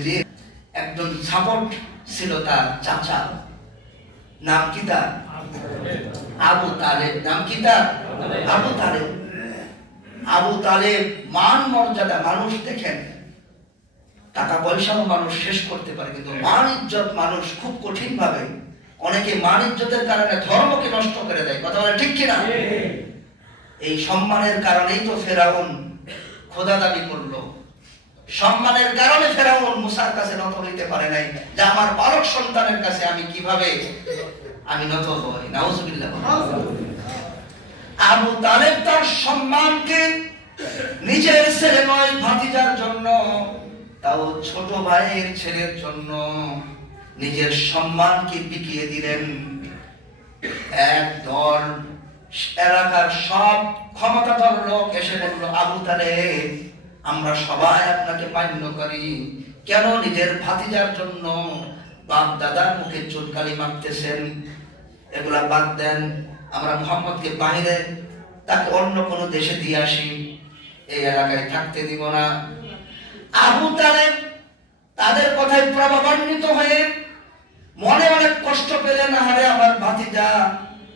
নবীজির একজন সাপোর্ট ছিল তার চাচা, নাম কি তার? আবু তালেব। নাম কি তার? আবু তালেব। আবু তালেব মান মর্যাদা, মানুষ দেখেন টাকা পয়সাও মানুষ শেষ করতে পারে, কিন্তু মান ইজ্জত মানুষ খুব কঠিন ভাবে, অনেকে মান ইজ্জতের কারণে ধর্মকে নষ্ট করে দেয়। কথা বলে ঠিক কিনা? এই সম্মানের কারণেই তো ফেরাউন খোদা দাবি করলো। সম্মানের কারণে ফেরাউন মুসার কাছে নত হইতে পারে নাই, যে আমার বালক সন্তানের কাছে আমি কিভাবে আমি নত হই। নাউজুবিল্লাহ। আবু তালেব তার সম্মানকে নিজের ছেলে নয় ভাতিজার জন্য, তাও ছোট ভাইয়ের ছেলের জন্য নিজের সম্মানকে বিকিয়ে দিলেন। এক দল এলাকার সব ক্ষমতাধর লোক এসে বলল, আবু তালেব আমরা সবাই আপনাকে মান্য করি, কেন নিজের ভাতিজার জন্য বাপ দাদার মুখে চুনকালি মারতেছেন? এগুলা বাদ দেন, আমরা মুহাম্মদকে বাইরে তাকে অন্য কোনো দেশে দিয়ে আসি, এই এলাকায় থাকতে দিব না। আবু তালেব তাদের কথায় প্রভাবান্বিত হয়ে মনে অনেক কষ্ট পেলেন, আরে আমার ভাতিজা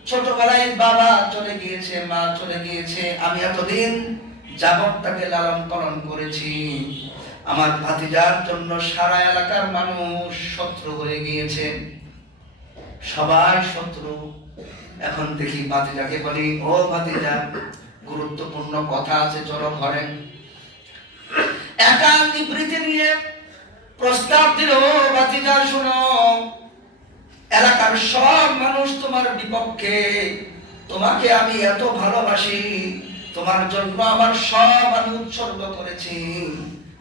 ছোটবেলায় বাবা চলে গিয়েছে, মা চলে গিয়েছে, আমি এতদিন যাবত তাকে লালন পালন করেছি, আমার ভাতিজার জন্য সারা এলাকার মানুষ শত্রু হয়ে গিয়েছে, সবাই শত্রু। এখন দেখি ভাতিজাকে বলি, ও ভাতিজা গুরুত্বপূর্ণ কথা আছে, চলো ঘরে। একান্ত বিবৃতি নিয়ে প্রস্তাব দিল, ভাতিজা শোনো, এলাকার সব মানুষ তোমার বিপক্ষে, তোমাকে আমি এত ভালোবাসি, তোমার জন্য আমার সব আমি উৎসর্গ করেছি,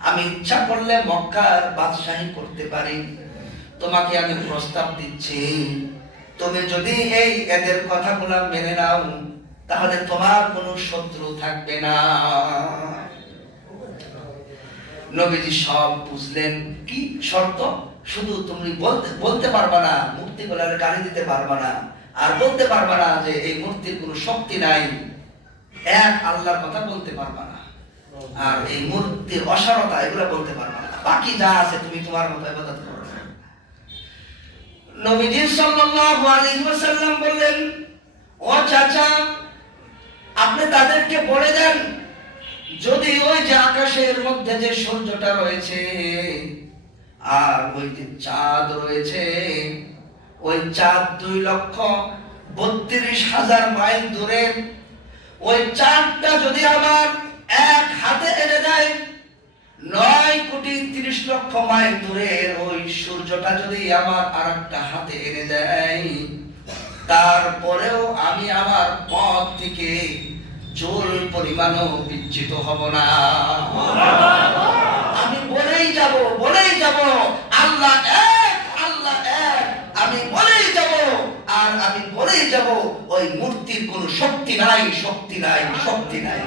আমি ইচ্ছা করলে মক্কার বাদশাহী করতে পারি, তোমাকে আমি প্রস্তাব দিচ্ছি, তুমি যদি এদের কথাগুলো মেনে নাও তাহলে তোমার কোনো শত্রু থাকবে না। নবীজি সব বুঝলেন। কি শর্ত? শুধু তুমি বলতে পারবা না, মূর্তিগুলোর গালি দিতে পারবা না, আর বলতে পারবা না যে এই মূর্তির কোনো শক্তি নাই, এক আল্লাহর কথা বলতে পারবা না, আর এই মূর্তির অসারতা এগুলো বলতে পারবা না, বাকি যা আছে তুমি তোমার মতো ইবাদত করো। নবীজি সাল্লাল্লাহু আলাইহি ওয়াসাল্লাম বললেন, ও চাচা আপনি তাদেরকে বলে দেন, যদি ওই যে আকাশের মধ্যে যে সূর্যটা রয়েছে আর ওই যে চাঁদ রয়েছে, ওই চাঁদ 2,32,000 মাইল দূরে, ওই চাঁদটা যদি আমার এক হাতে এনে দেয়, 9,30,00,000 মাইল দূরের ওই সূর্যটা যদি আমার আরেকটা হাতে এনে দেয়, তারপরেও আমি আমার পথ থেকে চুল পরিমাণও বিচ্যুত হব না। আমি বলেই যাব আল্লাহ এক, আল্লাহ এক, আমি বলেই যাব, আর আমি বলেই যাব ওই মূর্তির কোনো শক্তি নাই, শক্তি নাই, শক্তি নাই।